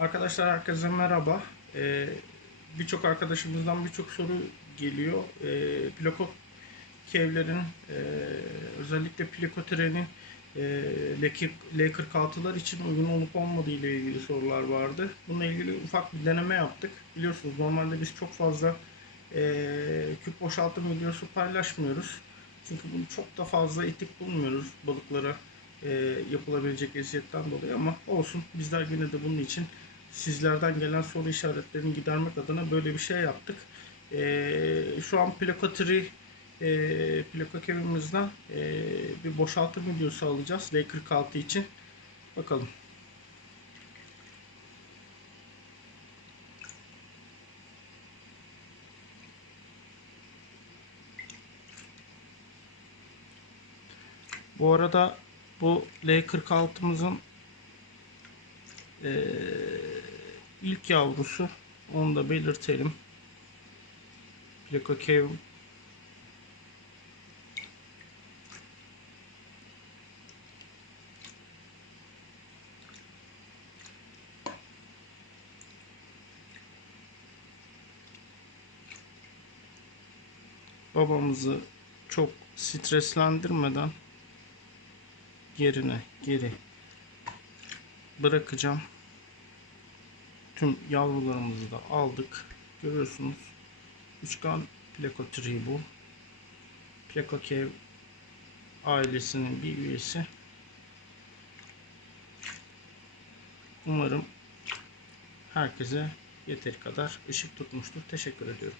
Arkadaşlar herkese merhaba. Ee, birçok arkadaşımızdan birçok soru geliyor. Ee, plako kevlerin e, özellikle plako trenin e, L46'lar için uygun olup olmadığı ile ilgili sorular vardı. Bununla ilgili ufak bir deneme yaptık. Biliyorsunuz normalde biz çok fazla e, küp boşaltım videosu paylaşmıyoruz. Çünkü bunu çok da fazla etik bulmuyoruz balıklara e, yapılabilecek eziyetten dolayı ama olsun bizler yine de bunun için sizlerden gelen soru işaretlerini gidermek adına böyle bir şey yaptık. E, şu an plakatri e, plaka kevimizden e, bir boşaltım videosu alacağız L46 için. Bakalım. Bu arada bu L46'mızın eee, ilk yavrusu onu da belirtelim. Plaka kev babamızı çok streslendirmeden yerine geri bırakacağım. Tüm yavrularımızı da aldık. Görüyorsunuz. Üçgen plakotri bu. Plakokev ailesinin bir üyesi. Umarım herkese yeteri kadar ışık tutmuştur. Teşekkür ediyorum.